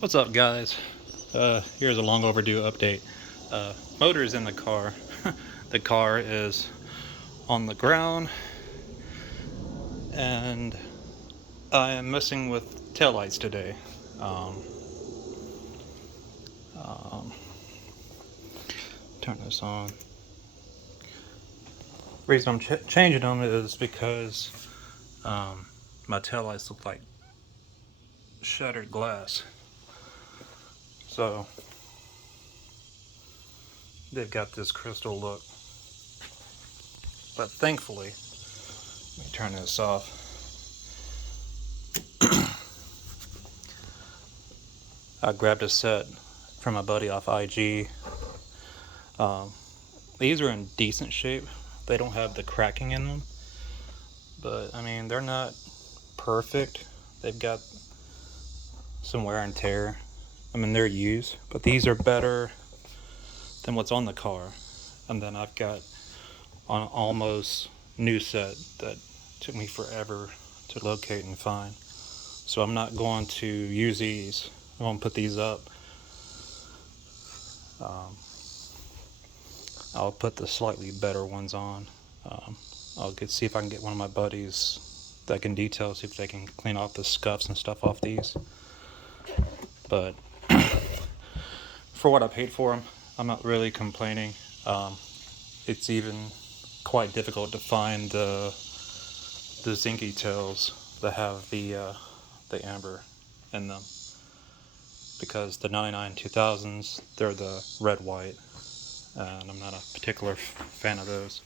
What's up, guys? Here's a long overdue update. Motor is in the car. The car is on the ground, and I am messing with taillights today. Um, um, Turn this on. The reason I'm changing them is because my taillights look like shattered glass. So they've got this crystal look. But thankfully, let me turn this off. I grabbed a set from a buddy off IG. Um, these are in decent shape. They don't have the cracking in them, but I mean, they're not perfect. They've got some wear and tear. I mean, they're used, but these are better than what's on the car. And then I've got an almost new set that took me forever to locate and find. So I'm not going to use these. I won't put these up. I'll put the slightly better ones on. I'll see if I can get one of my buddies that can detail, see if they can clean off the scuffs and stuff off these. But for what I paid for them, I'm not really complaining. It's even quite difficult to find the zinky tails that have the amber in them, because the 99 2000s, they're the red white, and I'm not a particular fan of those.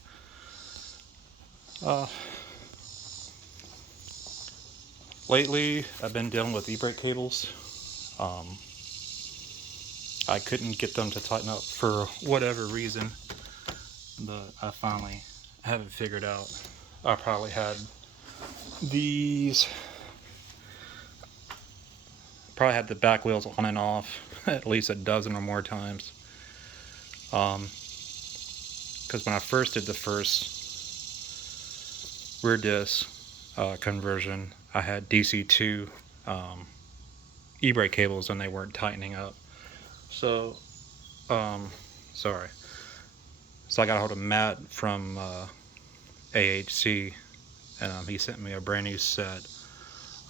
Lately, I've been dealing with e-brake cables. I couldn't get them to tighten up for whatever reason, but I finally have it figured out. I probably had these, probably had the back wheels on and off at least a dozen or more times. Because when I first did the first rear disc conversion, I had DC2 e-brake cables and they weren't tightening up. So, sorry. So I got a hold of Matt from AHC, and he sent me a brand new set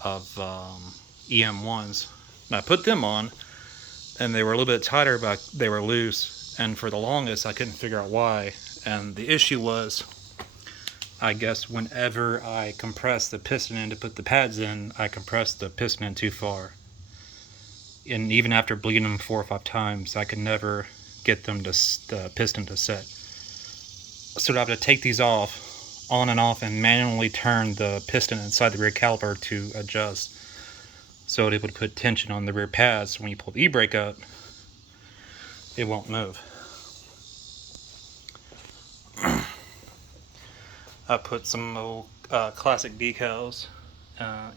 of EM1s. And I put them on, and they were a little bit tighter, but they were loose. And for the longest, I couldn't figure out why. And the issue was, I guess whenever I compressed the piston in to put the pads in, I compressed the piston in too far. And even after bleeding them 4 or 5 times, I could never get them to the piston to set. So I'd have to take these off, on and off, and manually turn the piston inside the rear caliper to adjust, so it would put tension on the rear pads. So when you pull the e-brake up, it won't move. I put some old classic decals.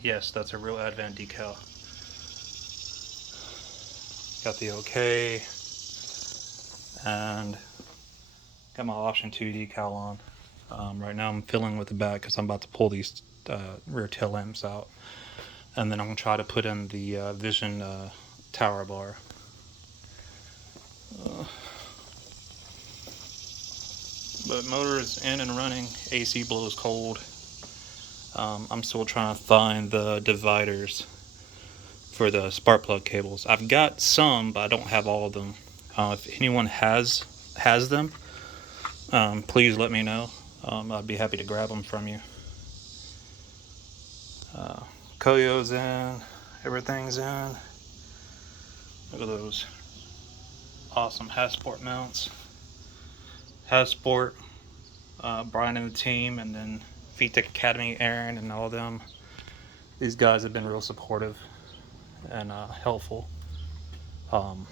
Yes, that's a real Advent decal. Got the OK, and got my option 2 decal on. Right now I'm filling with the back because I'm about to pull these rear tail lamps out, and then I'm going to try to put in the Vision tower bar. But motor is in and running. AC blows cold. I'm still trying to find the dividers for the spark plug cables. I've got some, but I don't have all of them. If anyone has them, please let me know. I'd be happy to grab them from you. Koyo's in. Everything's in. Look at those awesome Hasport mounts. Hasport, Brian and the team, and then VTech Academy, Aaron, and all them. These guys have been real supportive and helpful. Can't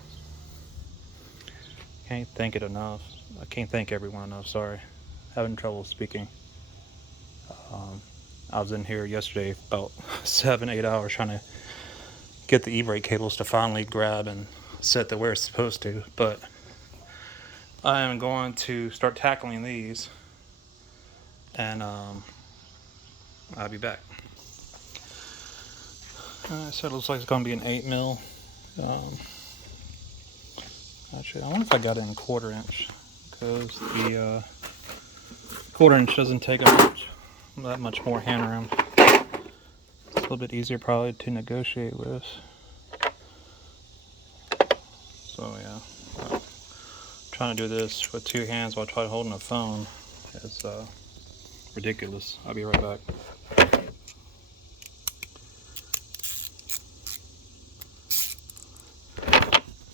thank it enough. I can't thank everyone enough. Sorry, having trouble speaking. I was in here yesterday about 7-8 hours trying to get the e-brake cables to finally grab and set the where it's supposed to, but I am going to start tackling these, and I'll be back. So it looks like it's going to be an 8mm Actually, I wonder if I got it in 1/4 inch, because the 1/4 inch doesn't take up that much more hand room. It's a little bit easier probably to negotiate with. So yeah, trying to do this with 2 hands while trying holding a phone, it's ridiculous. I'll be right back.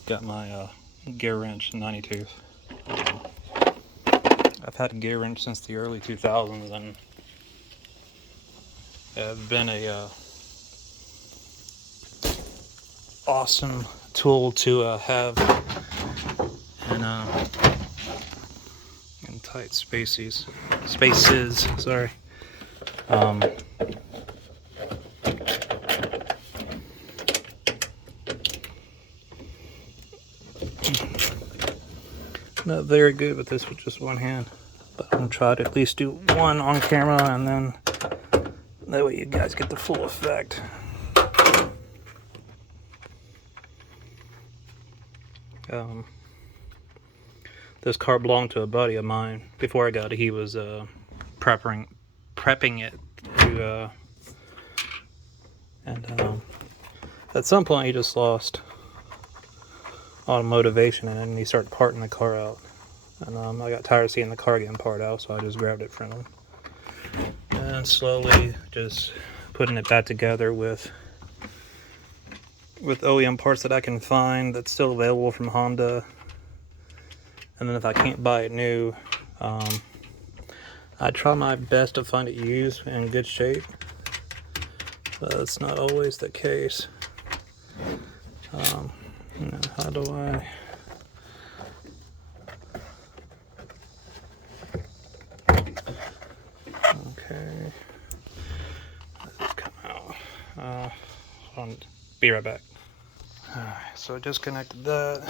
Got my gear wrench 92. I've had a gear wrench since the early 2000s, and have been a awesome tool to have in tight spaces. Sorry. Not very good with this with just one hand, but I'm gonna try to at least do one on camera, and then that way you guys get the full effect. This car belonged to a buddy of mine. Before I got it, he was prepping it to, and at some point he just lost all motivation, and he started parting the car out. And I got tired of seeing the car getting parted out, so I just grabbed it from him. And slowly just putting it back together with OEM parts that I can find that's still available from Honda. And then if I can't buy it new, I try my best to find it used in good shape, but it's not always the case. How do I... Okay, let's come out. I'll be right back. Alright, so I disconnected that.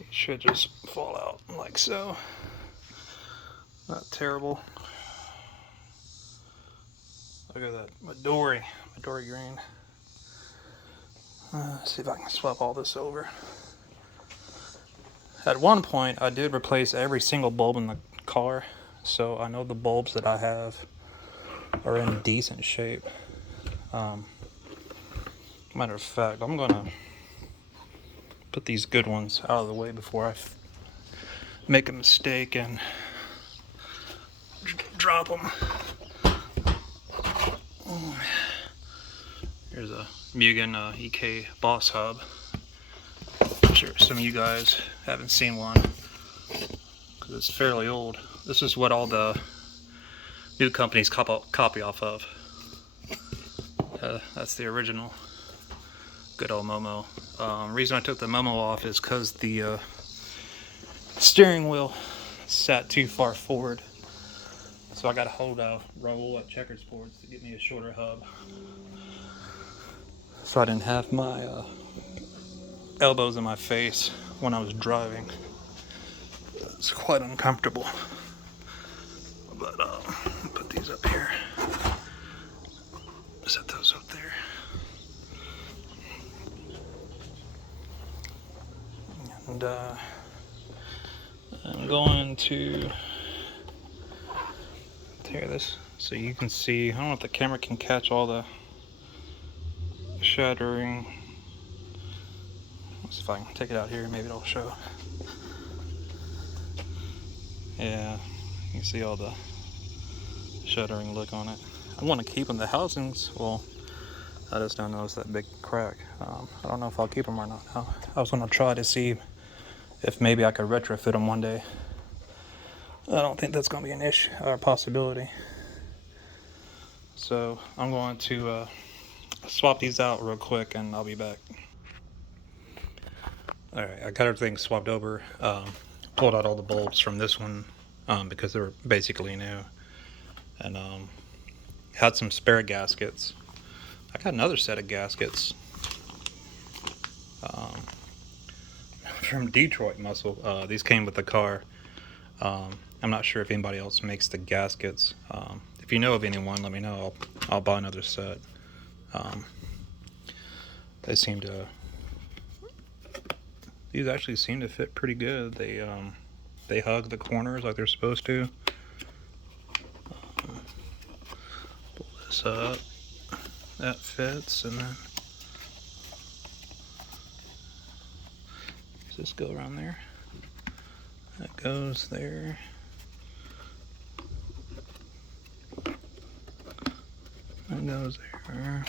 It should just fall out like so. Not terrible. Look at that, Midori green. Let's see if I can swap all this over. At one point, I did replace every single bulb in the car, so I know the bulbs that I have are in decent shape. Matter of fact, I'm gonna put these good ones out of the way before I make a mistake and drop them. Here's a Mugen EK Boss Hub. I'm sure some of you guys haven't seen one because it's fairly old. This is what all the new companies copy off of. That's the original. Good old Momo. Reason I took the Momo off is because the steering wheel sat too far forward. So I got to hold a roll of checker boards to get me a shorter hub. So I didn't have my elbows in my face when I was driving. It's quite uncomfortable. But put these up here. Set those up there. And I'm going to tear this so you can see. I don't know if the camera can catch all the shattering. Let's see if I can take it out here, maybe it'll show. Yeah, you can see all the shuttering look on it. I want to keep them. The housings, well, I just don't notice that big crack. I don't know if I'll keep them or not now. I was going to try to see if maybe I could retrofit them one day. I don't think that's going to be an issue or a possibility. So I'm going to swap these out real quick and I'll be back. Alright, I got everything swapped over. Pulled out all the bulbs from this one because they were basically new. And had some spare gaskets. I got another set of gaskets from Detroit Muscle. These came with the car. I'm not sure if anybody else makes the gaskets. If you know of anyone, let me know. I'll buy another set. They seem to these actually seem to fit pretty good. They hug the corners like they're supposed to. Pull this up. That fits, and then does this go around there? That goes there. That goes there.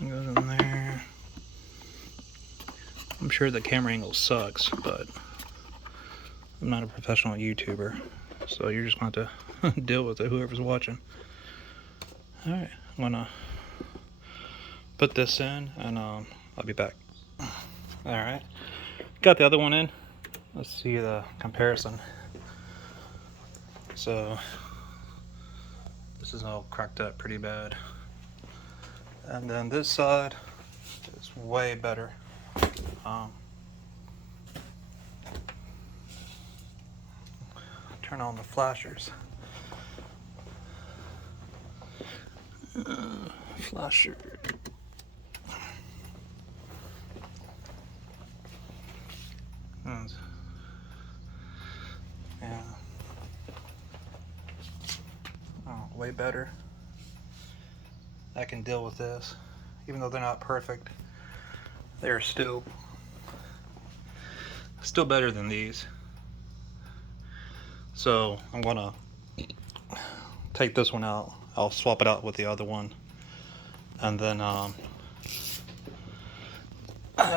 That goes in there. I'm sure the camera angle sucks, but I'm not a professional YouTuber, so you're just going to have to deal with it, whoever's watching. Alright, I'm gonna put this in, and I'll be back. Alright, got the other one in. Let's see the comparison. So, this is all cracked up pretty bad. And then this side is way better. Turn on the flashers. Flasher. Yeah. Oh, way better. I can deal with this. Even though they're not perfect, they're still better than these. So I'm gonna take this one out. I'll swap it out with the other one, and then I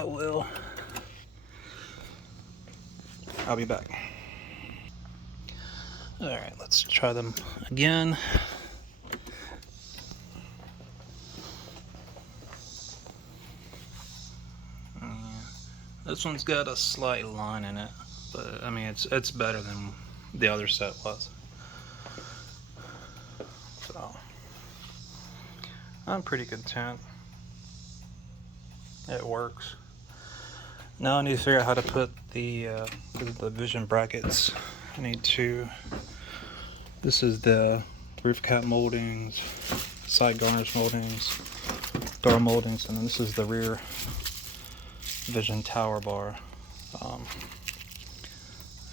will. I'll be back. All right, let's try them again. This one's got a slight line in it, but I mean it's better than the other set was. So I'm pretty content. It works. Now I need to figure out how to put the vision brackets. I need to. This is the roof cap moldings, side garnish moldings, door moldings, and then this is the rear vision tower bar.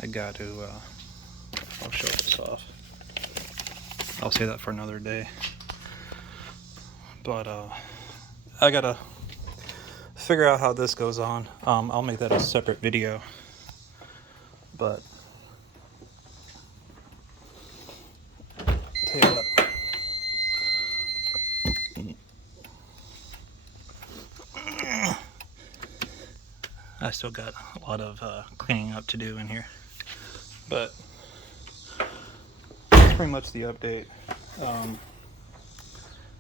I got to. I'll show this off. I'll say that for another day. But I gotta figure out how this goes on. I'll make that a separate video. But tell you what. I still got a lot of cleaning up to do in here, but that's pretty much the update.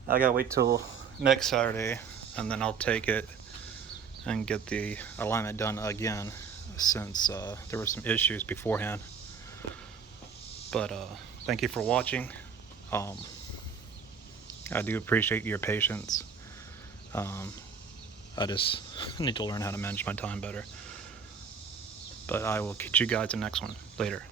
I gotta wait till next Saturday, and then I'll take it and get the alignment done again, since there were some issues beforehand. But thank you for watching. I do appreciate your patience. I just need to learn how to manage my time better. But I will catch you guys in the next one. Later.